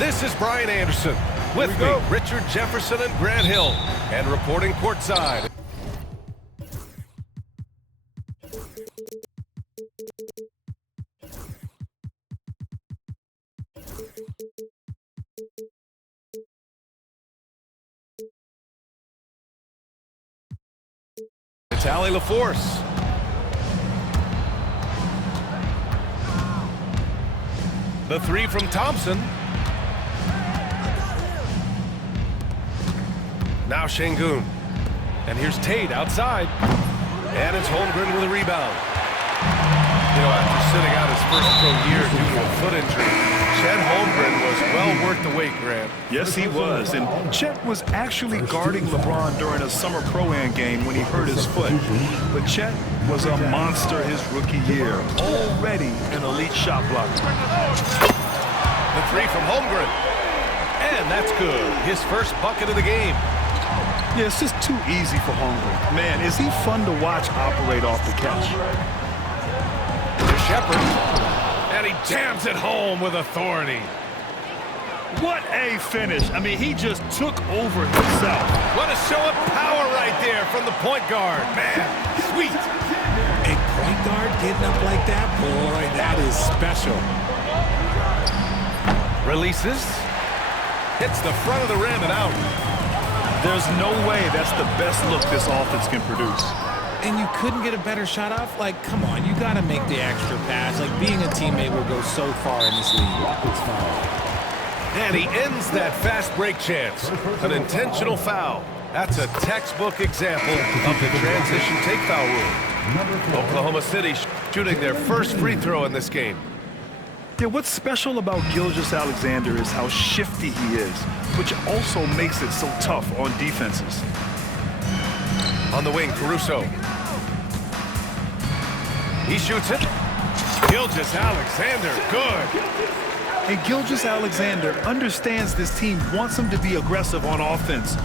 This is Brian Anderson. With me, Richard Jefferson and Grant Hill. And reporting courtside. It's Allie LaForce. The three from Thompson. Now Şengün. And here's Tate outside. And it's Holmgren with a rebound. You know, after sitting out his first pro year due to a foot injury, Chet Holmgren was well worth the wait, Grant. Yes, he was. And Chet was actually guarding LeBron during a summer Pro-Am game when he hurt his foot. But Chet was a monster his rookie year. Already an elite shot blocker. The three from Holmgren. And that's good. His first bucket of the game. Yeah, it's just too easy for Holmgren. Man, is he fun to watch operate off the catch. Shepard. And he jams it home with authority. What a finish. I mean, he just took over himself. What a show of power right there from the point guard. Man, sweet. A point guard getting up like that? Boy, that is special. Releases. Hits the front of the rim and out. There's no way that's the best look this offense can produce. And you couldn't get a better shot off? Like, come on, you got to make the extra pass. Like, being a teammate will go so far in this league. And he ends that fast break chance. An intentional foul. That's a textbook example of the transition take foul rule. Oklahoma City shooting their first free throw in this game. Yeah, what's special about Gilgeous-Alexander is how shifty he is, which also makes it so tough on defenses. On the wing, Caruso. He shoots it. Gilgeous-Alexander, good. And Gilgeous-Alexander understands this team wants him to be aggressive on offense.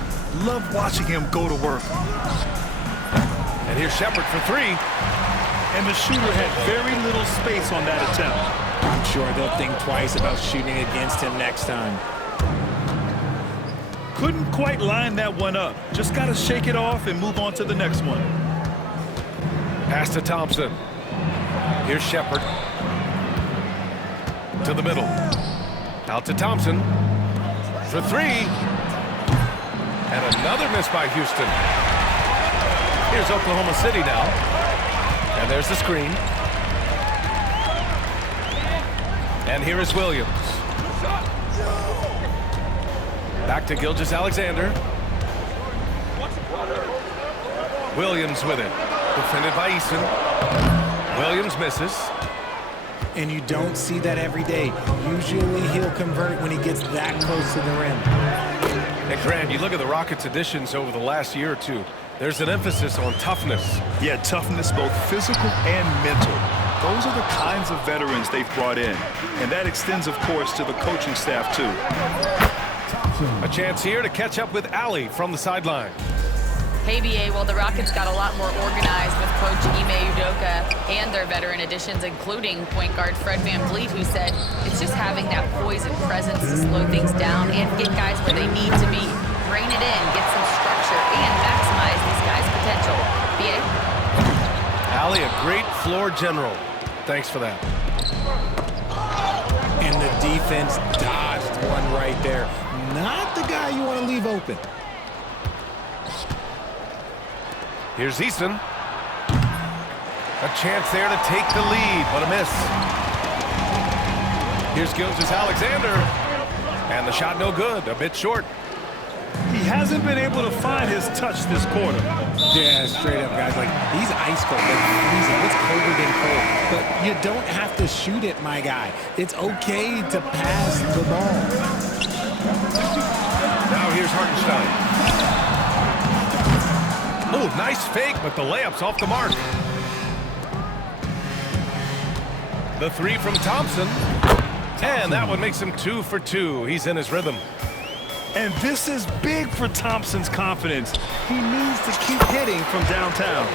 Love watching him go to work. And here's Shepard for three. And the shooter had very little space on that attempt. I'm sure they'll think twice about shooting against him next time. Couldn't quite line that one up. Just got to shake it off and move on to the next one. Pass to Thompson. Here's Shepard. To the middle. Out to Thompson. For three. And another miss by Houston. Here's Oklahoma City now. And there's the screen. And here is Williams. Back to Gilgeous-Alexander. Williams with it. Defended by Eason. Williams misses. And you don't see that every day. Usually he'll convert when he gets that close to the rim. And Grant, you look at the Rockets' additions over the last year or two. There's an emphasis on toughness. Yeah, toughness, both physical and mental. Those are the kinds of veterans they've brought in. And that extends, of course, to the coaching staff, too. A chance here to catch up with Allie from the sideline. Hey, BA, well, the Rockets got a lot more organized with Coach Ime Udoka and their veteran additions, including point guard Fred VanVleet, who said it's just having that poise and presence to slow things down and get guys where they need to be. Rein it in, get some structure, and maximize these guys' potential. BA? Allie, a great floor general. Thanks for that. And the defense dodged one right there. Not the guy you want to leave open. Here's Eason. A chance there to take the lead, but a miss. Here's Gilgeous-Alexander. And the shot no good, a bit short. He hasn't been able to find his touch this quarter. Yeah, straight up, guys. Like, he's ice cold. Like, freezing. It's colder than cold. But you don't have to shoot it, my guy. It's okay to pass the ball. Now here's Hartenstein. Oh, nice fake, but the layup's off the mark. The three from Thompson. And that one makes him 2 for 2. He's in his rhythm. And this is big for Thompson's confidence. He needs to keep hitting from downtown.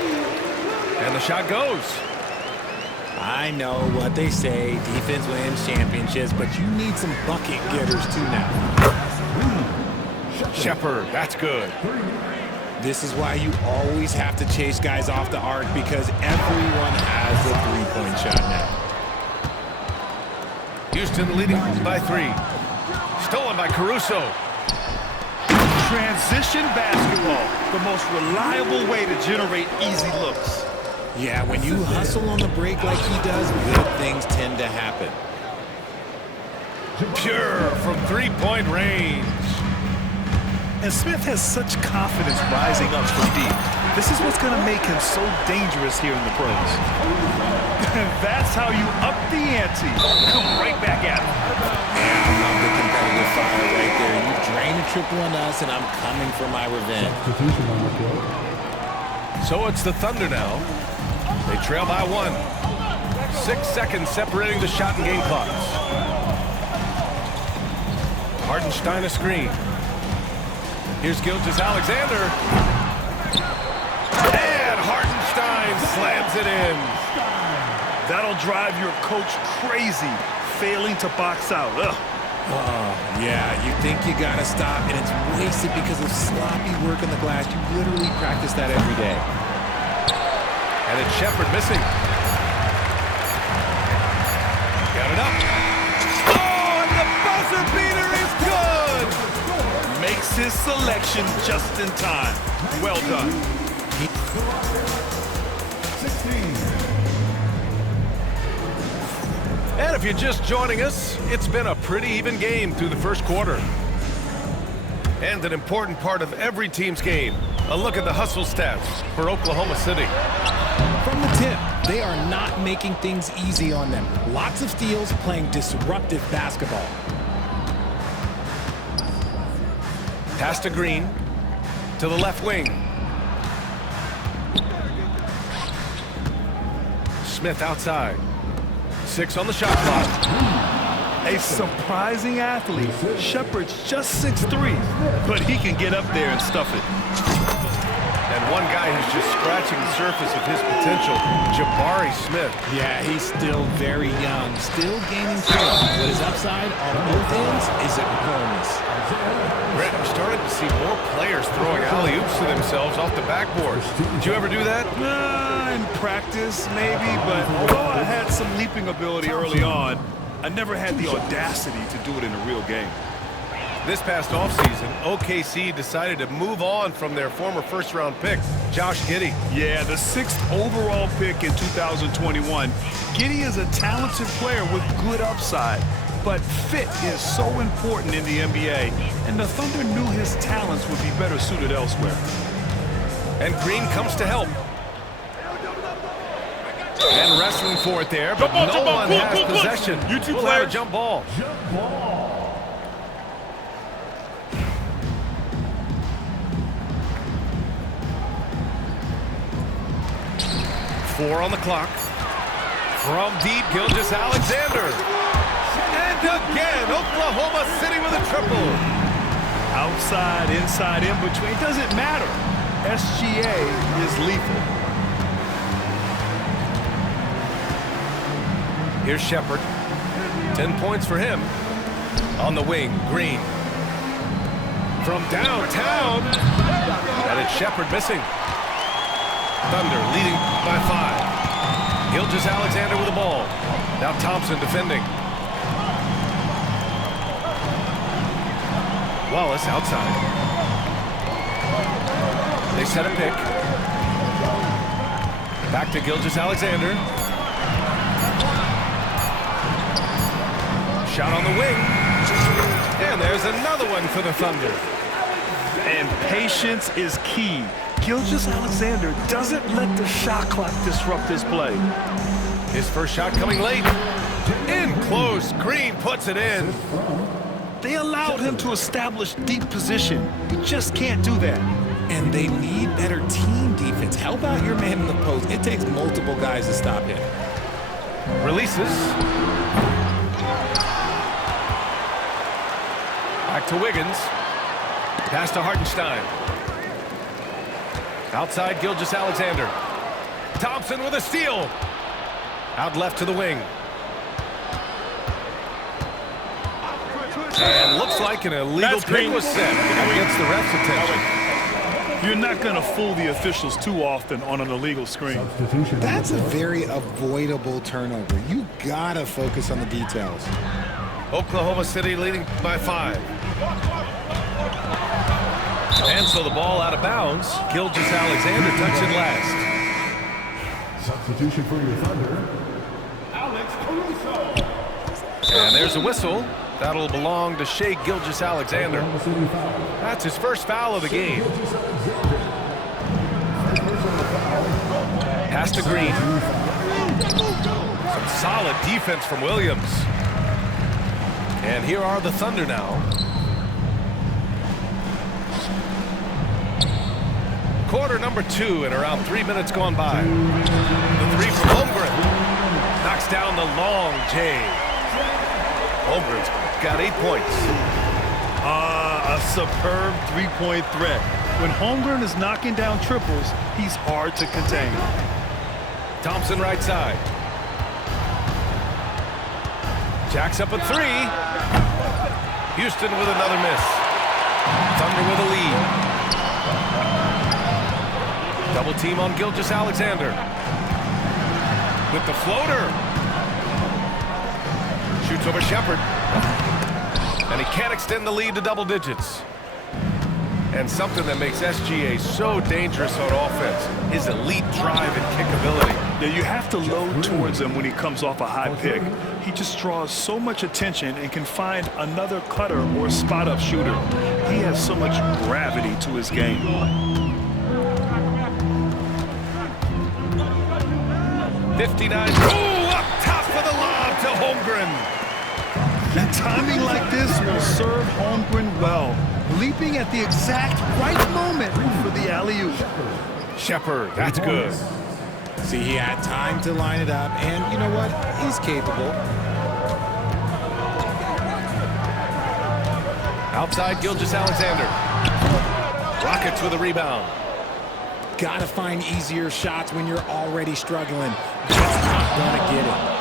And the shot goes. I know what they say, defense wins championships, but you need some bucket getters too now. Shepard, that's good. This is why you always have to chase guys off the arc, because everyone has a three-point shot now. Houston leading by 3. Stolen by Caruso. Transition basketball, the most reliable way to generate easy looks. Yeah, when you hustle on the break like he does, good things tend to happen. Pure from three-point range. And Smith has such confidence rising up from deep. This is what's going to make him so dangerous here in the pros. That's how you up the ante. Come right back at him. Yeah, I love the competitive fire right there. You drain a triple on us, and I'm coming for my revenge. So it's the Thunder now. They trail by 1. 6 seconds separating the shot and game clocks. Hartenstein a screen. Here's Gilgeous-Alexander. And Hartenstein slams it in. That'll drive your coach crazy, failing to box out. Ugh. Oh, yeah, you think you gotta stop, and it's wasted because of sloppy work on the glass. You literally practice that every day. And it's Shepard missing. Got it up. Oh, and the buzzer beater is good! Makes his selection just in time. Well done. 16. And if you're just joining us, it's been a pretty even game through the first quarter. And an important part of every team's game, a look at the hustle stats for Oklahoma City. From the tip, they are not making things easy on them. Lots of steals, playing disruptive basketball. Pass to Green, to the left wing. Smith outside. 6 on the shot clock. A surprising athlete. Shepard's just 6'3", but he can get up there and stuff it. And one guy who's just scratching the surface of his potential, Jabari Smith. Yeah, he's still very young, still gaining strength, but his upside on both ends is enormous. Brett, I'm starting to see more players throwing alley-oops to themselves off the backboard. Did you ever do that? In practice, maybe, but although I had some leaping ability early on, I never had the audacity to do it in a real game. This past offseason, OKC decided to move on from their former first-round pick, Josh Giddey. Yeah, the 6th overall pick in 2021. Giddey is a talented player with good upside, but fit is so important in the NBA, and the Thunder knew his talents would be better suited elsewhere. And Green comes to help. And wrestling for it there, but no one has possession. We'll have a jump ball. 4 on the clock. From deep, Gilgeous-Alexander. And again, Oklahoma City with a triple. Outside, inside, in between, doesn't matter. SGA is lethal. Here's Shepard. 10 points for him. On the wing, Green. From downtown. And it's Shepard missing. Thunder leading by 5. Gilgeous-Alexander with the ball. Now Thompson defending. Wallace outside. They set a pick. Back to Gilgeous-Alexander. Shot on the wing. And there's another one for the Thunder. And patience is key. Gilgeous-Alexander doesn't let the shot clock disrupt his play. His first shot coming late. In close. Green puts it in. They allowed him to establish deep position. You just can't do that. And they need better team defense. Help out your man in the post. It takes multiple guys to stop him. Releases. Back to Wiggins. Pass to Hartenstein. Outside Gilgeous-Alexander. Thompson with a steal. Out left to the wing. And looks like an illegal pick was set against the ref's attention. You're not going to fool the officials too often on an illegal screen. That's a very avoidable turnover. You gotta focus on the details. Oklahoma City leading by 5. And so the ball out of bounds. Gilgeous-Alexander tucks it last. Substitution for your Thunder, Alex Caruso. And there's a whistle. That'll belong to Shai Gilgeous-Alexander. That's his first foul of the game. Pass to Green. Some solid defense from Williams. And here are the Thunder now. Quarter number 2 and around 3 minutes gone by. The 3 from Holmgren. Knocks down the long J. Holmgren's got 8 points. A superb three-point threat. When Holmgren is knocking down triples, he's hard to contain. Thompson right side. Jacks up a 3. Houston with another miss. Thunder with a lead. Double team on Gilgeous-Alexander. With the floater. Shoots over Shepherd. And he can't extend the lead to double digits. And something that makes SGA so dangerous on offense, his elite drive and kick ability. Yeah, you have to load towards him when he comes off a high pick. He just draws so much attention and can find another cutter or spot-up shooter. He has so much gravity to his game. 59. Ooh, up top for the lob to Holmgren. And timing like this will serve Holmgren well. Leaping at the exact right moment for the alley-oop. Shepherd, that's good. See, he had time to line it up, and you know what? He's capable. Outside Gilgeous-Alexander. Rockets with a rebound. Gotta find easier shots when you're already struggling. That's not gonna get it.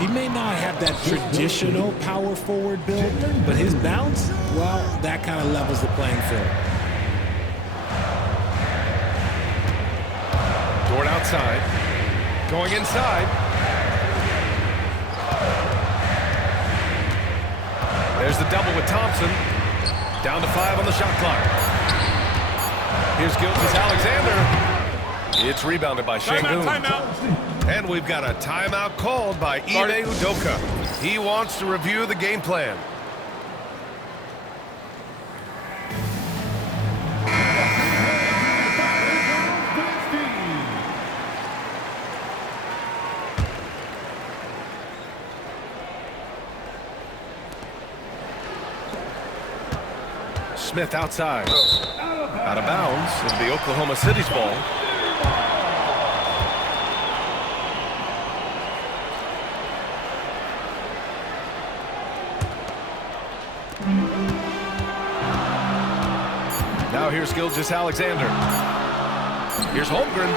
He may not have that traditional power forward build, but his bounce, well, that kind of levels the playing field. Dort outside. Going inside. There's the double with Thompson. Down to 5 on the shot clock. Here's Gilgeous-Alexander. It's rebounded by Şengün. Timeout. And we've got a timeout called by Ime Udoka. He wants to review the game plan. Smith outside. Out of bounds. It'll be Oklahoma City's ball. Now here's Gilgeous-Alexander. Here's Holmgren.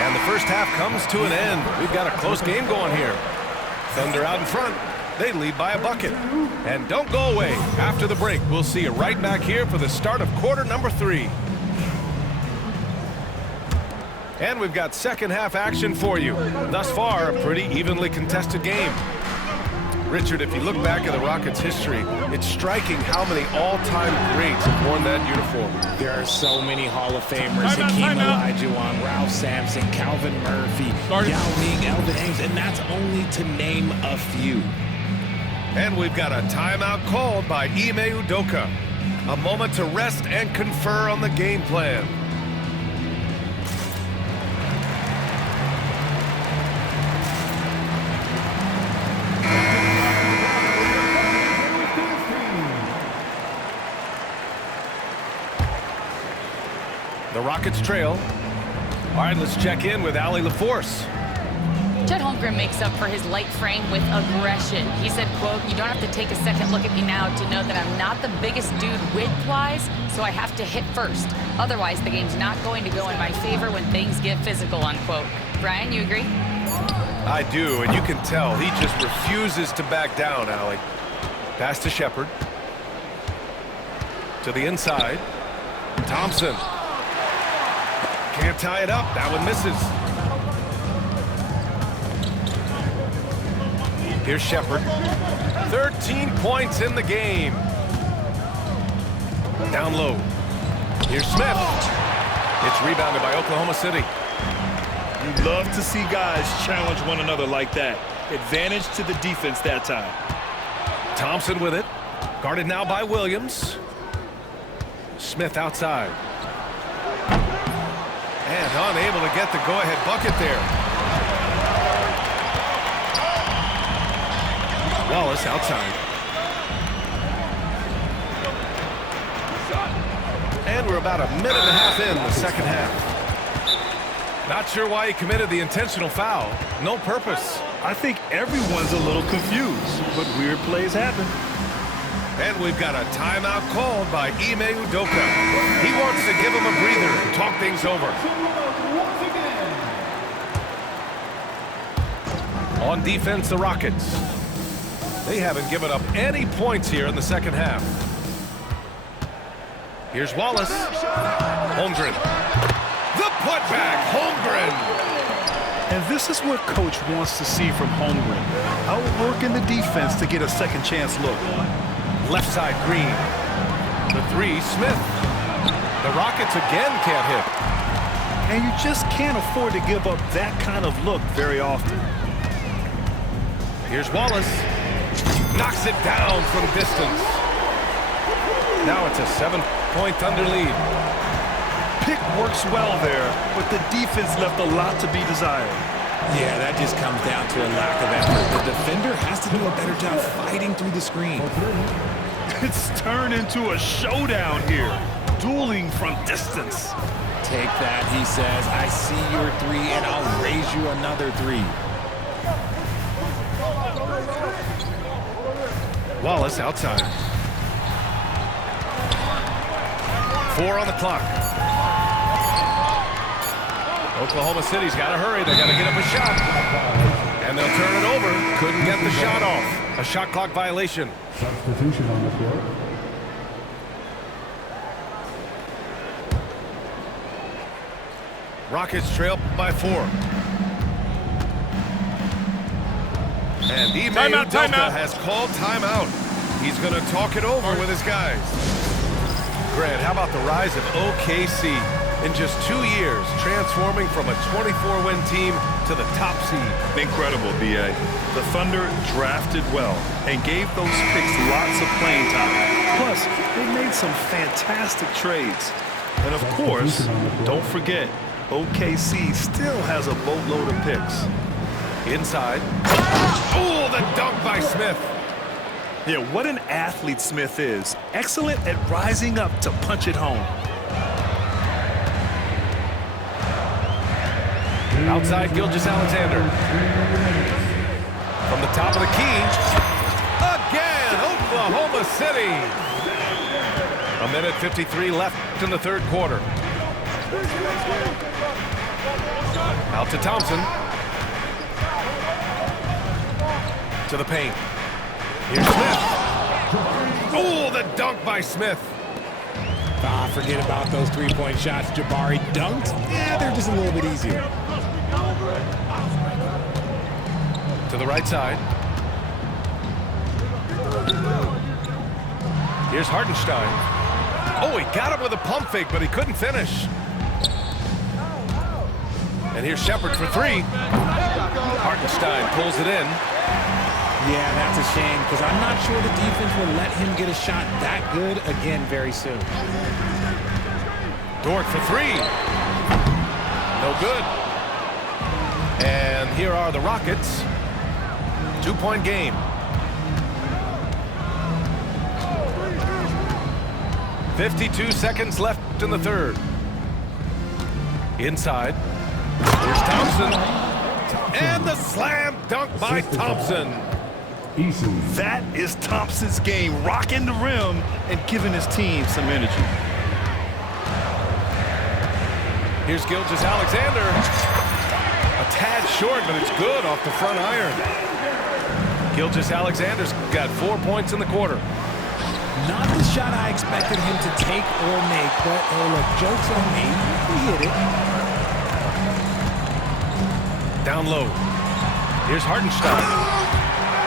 And the first half comes to an end. We've got a close game going here. Thunder out in front. They lead by a bucket. And don't go away. After the break, we'll see you right back here for the start of quarter number 3. And we've got second half action for you. Thus far, a pretty evenly contested game. Richard, if you look back at the Rockets' history, it's striking how many all-time greats have worn that uniform. There are so many Hall of Famers. Hakeem Olajuwon, Ralph Sampson, Calvin Murphy, Yao Ming, Elvin Hayes, and that's only to name a few. And we've got a timeout called by Ime Udoka. A moment to rest and confer on the game plan. The Rockets trail. All right, let's check in with Allie LaForce. Chet Holmgren makes up for his light frame with aggression. He said, quote, "You don't have to take a second look at me now to know that I'm not the biggest dude width-wise, so I have to hit first. Otherwise, the game's not going to go in my favor when things get physical," unquote. Brian, you agree? I do, and you can tell he just refuses to back down, Allie. Pass to Shepard. To the inside. Thompson. Can't tie it up. That one misses. Here's Shepard. 13 points in the game. Down low. Here's Smith. It's rebounded by Oklahoma City. You love to see guys challenge one another like that. Advantage to the defense that time. Thompson with it. Guarded now by Williams. Smith outside. And unable to get the go-ahead bucket there. Wallace outside. And we're about a minute and a half in the second half. Not sure why he committed the intentional foul. No purpose. I think everyone's a little confused, but weird plays happen. And we've got a timeout called by Ime Udoka. He wants to give him a breather and talk things over. On defense, the Rockets. They haven't given up any points here in the second half. Here's Wallace. Holmgren. The putback, Holmgren. And this is what Coach wants to see from Holmgren. Outworking the defense to get a second chance look. Left side, Green. The three, Smith. The Rockets again can't hit. And you just can't afford to give up that kind of look very often. Here's Wallace. Knocks it down from distance. Now it's a 7-point under lead. Pick works well there, but the defense left a lot to be desired. Yeah, that just comes down to a lack of effort. The defender has to do a better job fighting through the screen. It's turned into a showdown here. Dueling from distance. Take that, he says. I see your three, and I'll raise you another three. Wallace outside. 4 on the clock. Oklahoma City's got to hurry. They got to get up a shot. And they'll turn it over. Couldn't get the shot off. A shot clock violation. Substitution on the floor. Rockets trail by 4. And Ime Udoka has called timeout. He's going to talk it over with his guys. Grant, how about the rise of OKC? In just 2 years, transforming from a 24-win team to the top seed. Incredible, B.A. The Thunder drafted well and gave those picks lots of playing time. Plus, they made some fantastic trades. And of course, don't forget, OKC still has a boatload of picks. Inside. Oh, the dunk by Smith. Yeah, what an athlete Smith is. Excellent at rising up to punch it home. Outside, Gilgeous-Alexander. From the top of the key. Again, Oklahoma City. 1:53 left in the third quarter. Out to Thompson. To the paint. Here's Smith. Oh, the dunk by Smith. Ah, forget about those three-point shots. Jabari dunked. Yeah, they're just a little bit easier. To the right side. Here's Hartenstein. Oh, he got him with a pump fake, but he couldn't finish. And here's Shepard for 3. Hartenstein pulls it in. Yeah, that's a shame, because I'm not sure the defense will let him get a shot that good again very soon. Dort for 3. No good. And here are the Rockets. 2-point game. .52 seconds left in the third. Inside. Here's Thompson. And the slam dunk by Thompson. That is Thompson's game, rocking the rim and giving his team some energy. Here's Gilgeous-Alexander. A tad short, but it's good off the front iron. Gilgeous-Alexander's got 4 points in the quarter. Not the shot I expected him to take or make, but oh look, joke's on me. He hit it. Down low. Here's Hartenstein.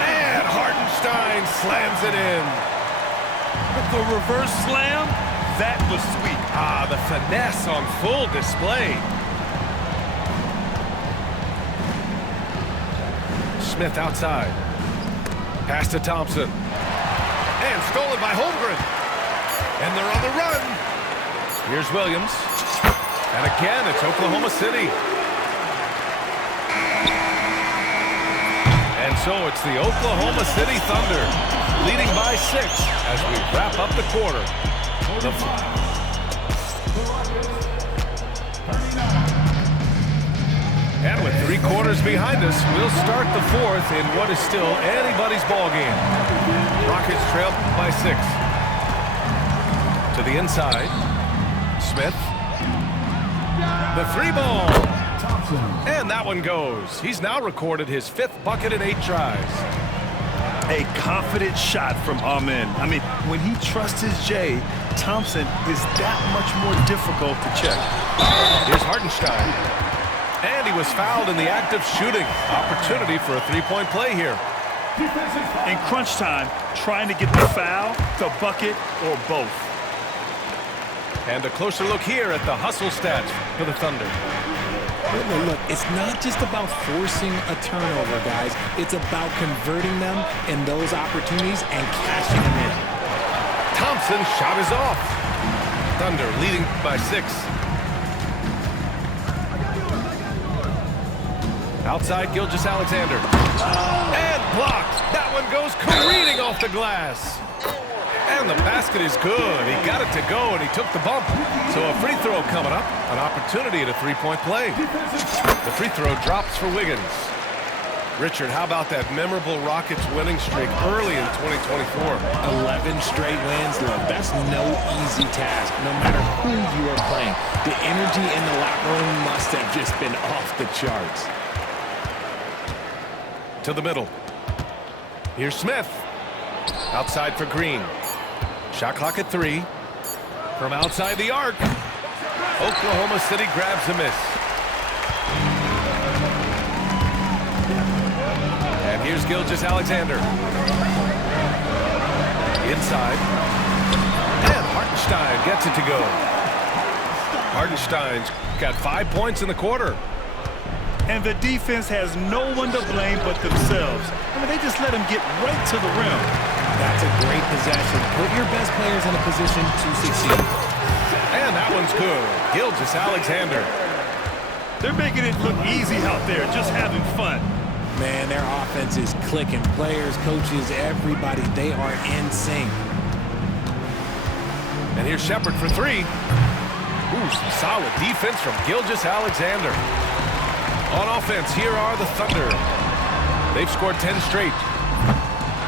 And Hartenstein slams it in. The reverse slam, that was sweet. Ah, the finesse on full display. Smith outside. Pass to Thompson. And stolen by Holmgren. And they're on the run. Here's Williams. And again, it's Oklahoma City. And so it's the Oklahoma City Thunder leading by 6 as we wrap up the quarter. And with 3 quarters behind us, we'll start the 4th in what is still anybody's ball game. Rockets trail by 6. To the inside. Smith. The 3-ball. And that one goes. He's now recorded his 5th bucket in 8 tries. A confident shot from Amen. I mean, when he trusts his J, Thompson is that much more difficult to check. Here's Hartenstein. And he was fouled in the act of shooting. Opportunity for a 3-point play here. In crunch time, trying to get the foul, the bucket, or both. And a closer look here at the hustle stats for the Thunder. Look, it's not just about forcing a turnover, guys. It's about converting them in those opportunities and cashing them in. Thompson's shot is off. Thunder leading by 6. Outside Gilgeous-Alexander. And blocked. That one goes careening off the glass. And the basket is good. He got it to go, and he took the bump. So a free throw coming up. An opportunity at a 3-point play. The free throw drops for Wiggins. Richard, how about that memorable Rockets winning streak early in 2024? 11 straight wins. Look, that's no easy task, no matter who you are playing. The energy in the locker room must have just been off the charts. To the middle. Here's Smith. Outside for Green. Shot clock at 3. From outside the arc. Oklahoma City grabs a miss. And here's Gilgeous-Alexander. Inside. And Hartenstein gets it to go. Hartenstein's got 5 points in the quarter. And the defense has no one to blame but themselves. I mean, they just let him get right to the rim. That's a great possession. Put your best players in a position to succeed. And that one's good. Gilgeous-Alexander. They're making it look easy out there, just having fun. Man, their offense is clicking. Players, coaches, everybody, they are in sync. And here's Shepard for 3. Ooh, some solid defense from Gilgeous-Alexander. On offense, here are the Thunder. They've scored 10 straight.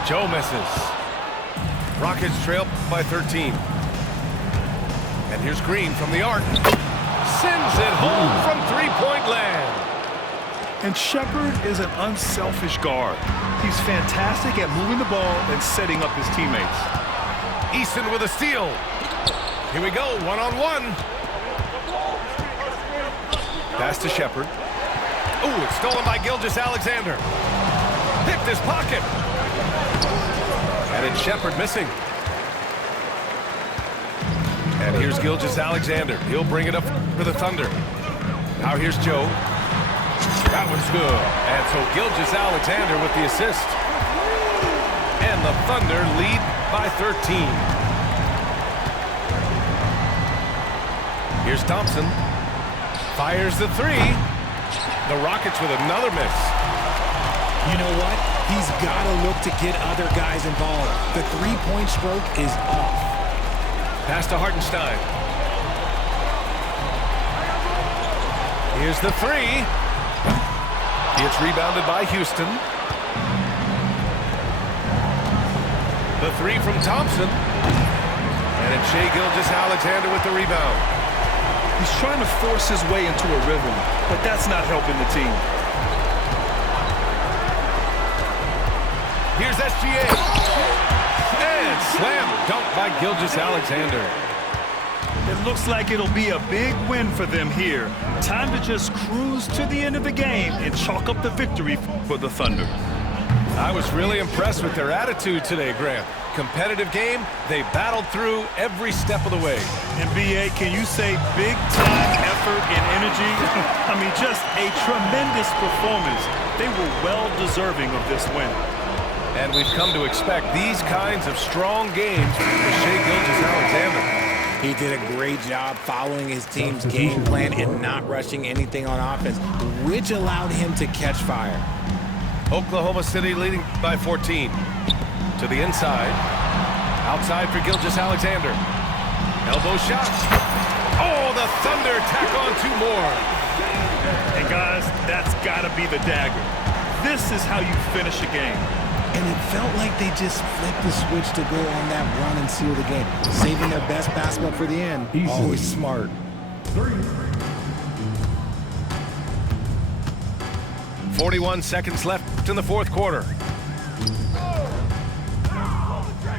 Joe misses. Rockets trail by 13. And here's Green from the arc. Sends it home from 3-point land. And Shepard is an unselfish guard. He's fantastic at moving the ball and setting up his teammates. Easton with a steal. Here we go, one-on-one. Pass to Shepard. Ooh, it's stolen by Gilgeous-Alexander. Picked his pocket. And it's Shepard missing. And here's Gilgeous-Alexander. He'll bring it up for the Thunder. Now here's Joe. That one's good. And so Gilgeous-Alexander with the assist. And the Thunder lead by 13. Here's Thompson. Fires the 3. The Rockets with another miss. You know what? He's got to look to get other guys involved. The 3-point stroke is off. Pass to Hartenstein. Here's the 3. It's rebounded by Houston. The 3 from Thompson. And it's Shai Gilgeous-Alexander with the rebound. He's trying to force his way into a rhythm, but that's not helping the team. Here's SGA. And slam dunk by Gilgeous-Alexander. It looks like it'll be a big win for them here. Time to just cruise to the end of the game and chalk up the victory for the Thunder. I was really impressed with their attitude today, Grant. Competitive game, they battled through every step of the way. And BA, can you say big time effort and energy? I mean, just a tremendous performance. They were well deserving of this win. And we've come to expect these kinds of strong games from Shai Gilgeous-Alexander. He did a great job following his team's game plan and not rushing anything on offense, which allowed him to catch fire. Oklahoma City leading by 14. To the inside. Outside for Gilgeous-Alexander. Elbow shot. Oh, the Thunder tack on 2 more. And guys, that's got to be the dagger. This is how you finish a game. And it felt like they just flipped the switch to go on that run and seal the game. Saving their best basketball for the end. Always smart. 41 seconds left in the 4th quarter.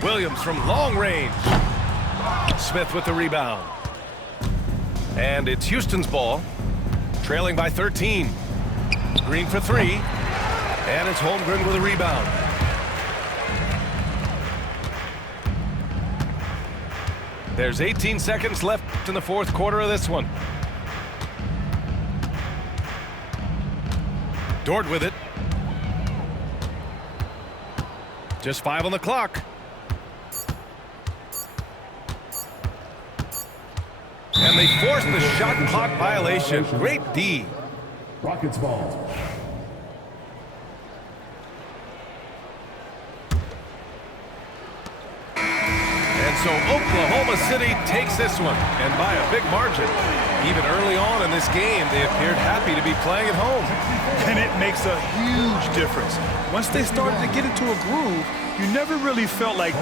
Williams from long range. Smith with the rebound. And it's Houston's ball. Trailing by 13. Green for 3. And it's Holmgren with a rebound. There's 18 seconds left in the 4th quarter of this one. Dort with it. Just 5 on the clock. And they forced the shot clock violation. Great D. Rockets ball. And so Oklahoma City takes this one, and by a big margin. Even early on in this game, they appeared happy to be playing at home. And it makes a huge difference. Once they started to get into a groove, you never really felt like